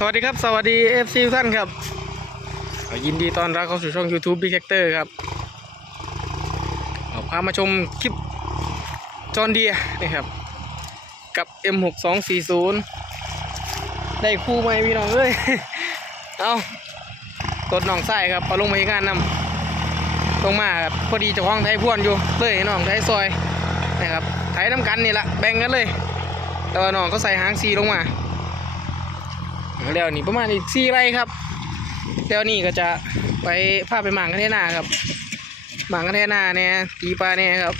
สวัสดีครับ สวัสดี FC ทุกท่านครับยินดีต้อนรับเข้าสู่ช่อง YouTube Big Hector ครับเอาพามาชมคลิปจอนเดียนี่ครับ กับ M6240 ได้คู่ไหมพี่น้องเอ้ย เอาตดน้องไส้ครับเอาลงมาให้งานนำลงมาครับพอดีจ้าของไทยพ่วนอยู่เลยน้องไทยซอยนะครับไทยน้ำกันนี่ละแบ่งกันเลย แต่ว่าน้องก็ใส่หางซีลงมา แล้วนี่ประมาณอีกสี่ไร่ครับแล้วนี่ก็จะไปพาไปหมางกันเทนาครับหมางกันเทนาเนี่ยตีปลาเนี่ยครับ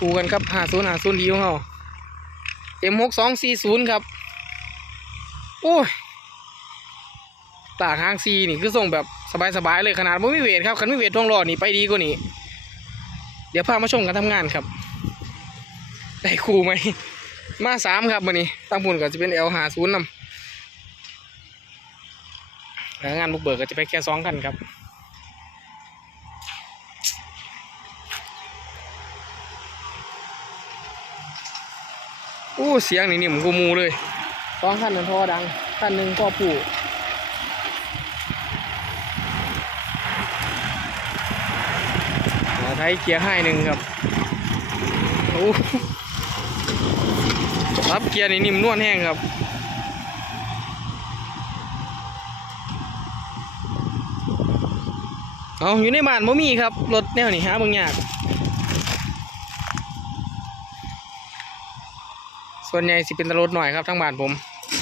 ปูกันครับหาศูนย์หาศูนย์ดีของเขาเอ็มหกสองสี่ศูนย์ครับโอ้ยตากหางซีนี่คือส่งแบบสบายๆเลยขนาดไม่มีเวทครับคันไม่เวททองหลอดนี่ไปดีกว่านี้เดี๋ยวพามาชมกันทำงานครับ ได้ครูไหมมาสามครับวันนี้ตั้งปุ่นก็จะเป็นเอลหาศูนย์นำแล้ว งานบุกเบิกก็จะไปแค่สองคันครับอู้เสียงนี่นิ่มกูมูเลยสองคันนั้นพอดังคันหนึ่งก็ผู้อ่าไทยเกียร์ให้หนึ่งครับโอ้รับเกียร์นี่นิ่มนวลแห้งครับ เอาอยู่ในบ้านบ่มีครับ รถแนวนี้หาเบางยากส่วนใหญ่สิเป็นรถหน่อยครับทั้งบ้านผม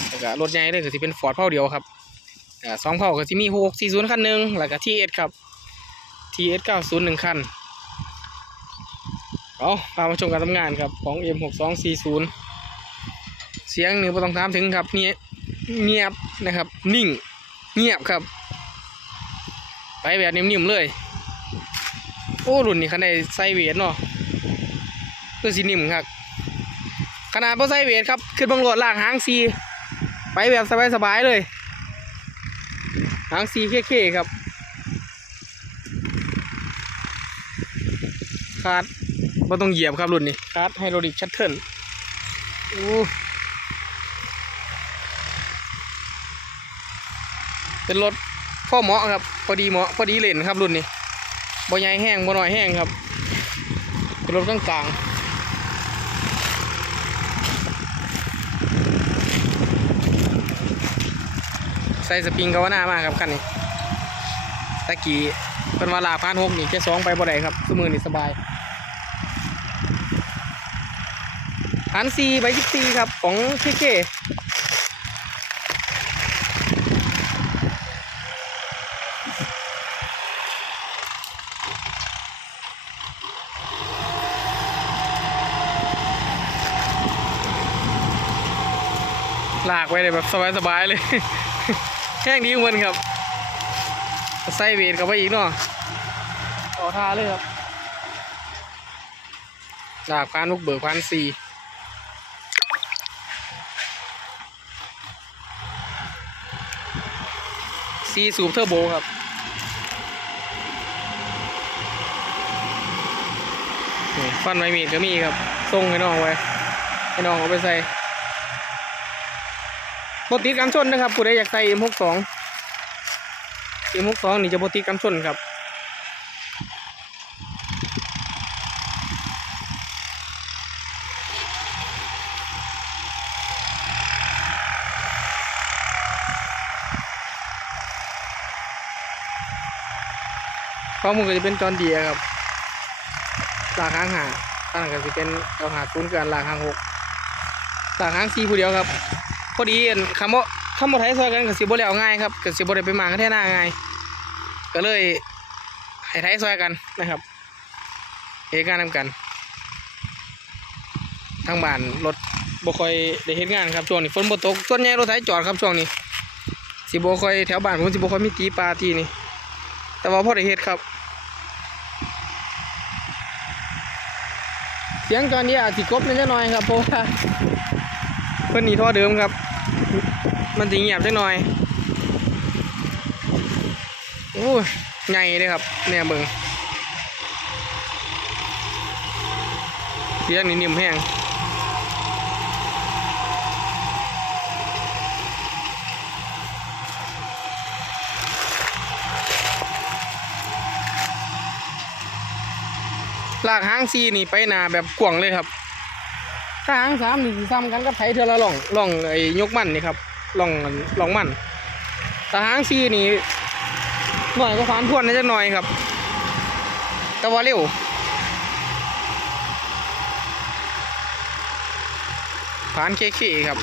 แล้วก็รถใหญ่เลยก็สิเป็นฟอร์ดเผาเดียวครับสองเผาก็สิมีหกสี่ศูนย์คันหนึ่งแล้วก็ทีเอสครับทีเอสเก้าศูนย์หนึ่งคันเอาพามาชมการทำงานครับของ M หกสองสี่ศูนย์เสียงหนึ่งไม่ต้องถามถึงครับเนียเงียบนะครับ นิ่ง เงียบครับ ไปแบบนิ่มๆเลย โอ้รุ่นนี้คันได้ใส่เวทเนาะตัวสีนิ่มครับขนาดพอใส่เวทครับขึ้นบังโหลดล่างหางซีไปแบบสบายๆเลย หางซีเข้ๆครับ คาดไม่ต้องเหยียบครับรุ่นนี้คาดไฮโดรลิกชัตเทิลโอ้เป็นรถ พ่อเหมาะครับ พอดีเหมาะพอดีเลนครับรุ่นนี้บ่ใหญ่แห้งบ่น้อยแห้งครับเป็นรถกลางกลางๆใส่สปริงกาวน่ามากครับคันนี้ตะกี้เป็นวาลาพานหกนี่แค่สองไปบ่ได้ครับคือมือนี่สบายพันซีใบสิบสี่ครับของเคเค ลากไว้เลยแบบสบายๆเลย แห้งดีเหมือนครับใส่เวทกับไปอีกเนาะต่อท่าเลยครับลากพานลูกเบิกพันสี่ซีสูบเทอร์โบครับฟันไม้มีดก็มีครับส่งให้น้องไว้ให้น้องเอาไปใส่ บติดกันชนนะครับผู้ใดอยากใส่ M62 M62 นี่จะบติดกันชนครับข้อมูลก็จะเป็นจอนเดียครับลากหางหาตั้งก็จะเป็นเอาหาศูนย์กันลากหางหกลากหางสี่ผู้เดียวครับ พอดีคำว่าคำว่าไทยซอยกันกับสิบโบแล้วง่ายครับกับสิบโบได้ไปหมากันแท่หน้าง่ายก็เลยให้ไทยซอยกันนะครับเหตุการณ์นำกันทางบ้านรถบ่คอยได้เห็นงานครับช่วงนี้ฝนบ่ตกส่วนใหญ่รถไถจอดครับช่วงนี้ สิบ่คอยแถวบ้านผมสิบ่คอยมีตีปลาทีนี่ แต่ว่าพอได้เฮ็ดครับ เสียงตอนนี้อาจสิกบนิดหน่อยครับเพราะว่าเพิ่นหนีท่อเดิมครับ มันถึเงียบจังหน่อยโอู้ไงเลยครับ เนี่ยเบิงเสียงนิ่มแห้งลากห้างซีนี่ไปนาแบบกว่างเลยครับ ถ้าหางสามนี่ซ้ำกันกับไถเทอละหล่องหล่องไอ้ยกมันนี่ครับ ลองลองมันแต่หางซีนี่หน่อยก็ฟานทวนได้จักหน่อยครับ แต่ว่าเร็วฟานเคๆครับ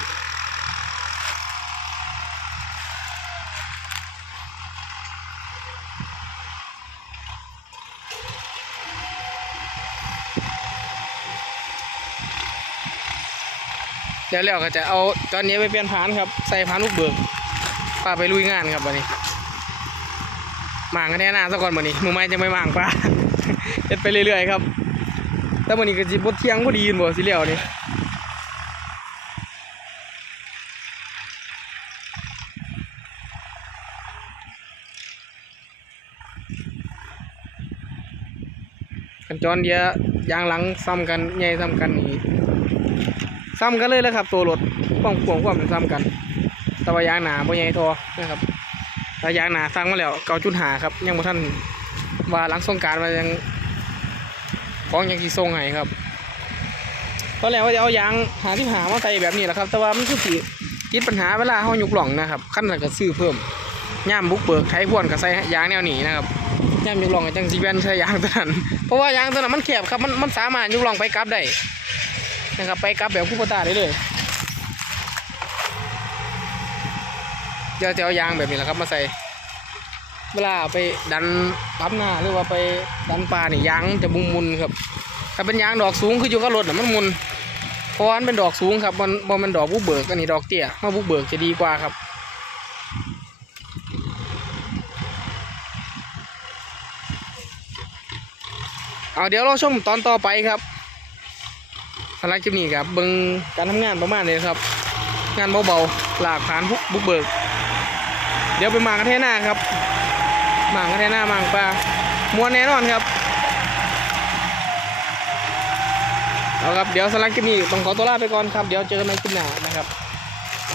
เดี๋ยวแล้วก็จะเอาตอนนี้ไปเปลี่ยนผานครับ ใส่ผานลูกเบิกป้าไปลุยงานครับวันนี้หมางกันแน่นาซะก่อนวันนี้มือไม่จะไม่หมางป้าเฮ็ดไปเรื่อยๆครับ แต่วันนี้ก็จิบดเที่ยงพอดียืนบ่สิเลี้ยวนี่กันจอนเดียยางหลังซ้ำกันใหญ่ซ้ำกัน ซ้ำกันเลยเลยครับ ตัวรถป้องขวงความซ้ำกันต่ว่ายางหนาบ่ใหญ่ทอนะครับต่ยางหนาสร้างมาแล้วเก้าจุดหาครับยังบ่ทันว่าหลังสงการมายังของยังกี่ทรงให้ครับตอนแรกว่าจะเอายางหาที่หามาใส่แบบนี้แหละครับ แต่ว่ามันคือสิติดปัญหาเวลาเฮายุกหล่องนะครับขั้นนั้นก็ซื้อเพิ่มย่ามบุกเบิกไทยพวนก็ใส่ยางแนวนี้นะครับย่ามยุกหล่องจังสิแวนใช้ยางตัวนั้นเพราะว่ายางตัวนั้นมันแคบครับมันมันสามารถยุกหล่องไปกลับได้ นะครับไปกลับแบบคู่ปตาได้เลยเดี๋ยวจะเอายางแบบนี้แหละครับมาใส่ เวลาไปดันปั๊มหน้าหรือว่าไปดันปลาเนี่ยยางจะมุนมุนๆครับ ถ้าเป็นยางดอกสูงคืออยู่กับรถน่ะมันมุนเพราะมันเป็นดอกสูงครับมันมันมันดอกบุกเบิกอันนี้ดอกเตี้ยมาบุกเบิกจะดีกว่าครับเอาเดี๋ยวเราชมตอนต่อไปครับ สำหรับคลิปนี้ครับเบิ่งการทำงานประมาณนี้ครับ งานเบาๆหลากผ่านบุกบุกเบิก เดี๋ยวไปหมางกันแท่หน้าครับหมางกันแท่หน้าหมางปลามวนแน่นอนครับเอาครับเดี๋ยวสำหรับคลิปนี้ต้องขอตัวลาไปก่อนครับเดี๋ยวเจอกันในคลิปหน้านะครับ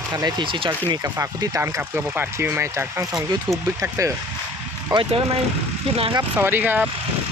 ท่านใดที่ชื่นชอบคลิปนี้ก็ฝากกดติดตามกับเพื่อประพลาดคลิปใหม่จากทางช่อง YouTube Big Tractor เอาไว้เจอกันในคลิปหน้าครับ สวัสดีครับ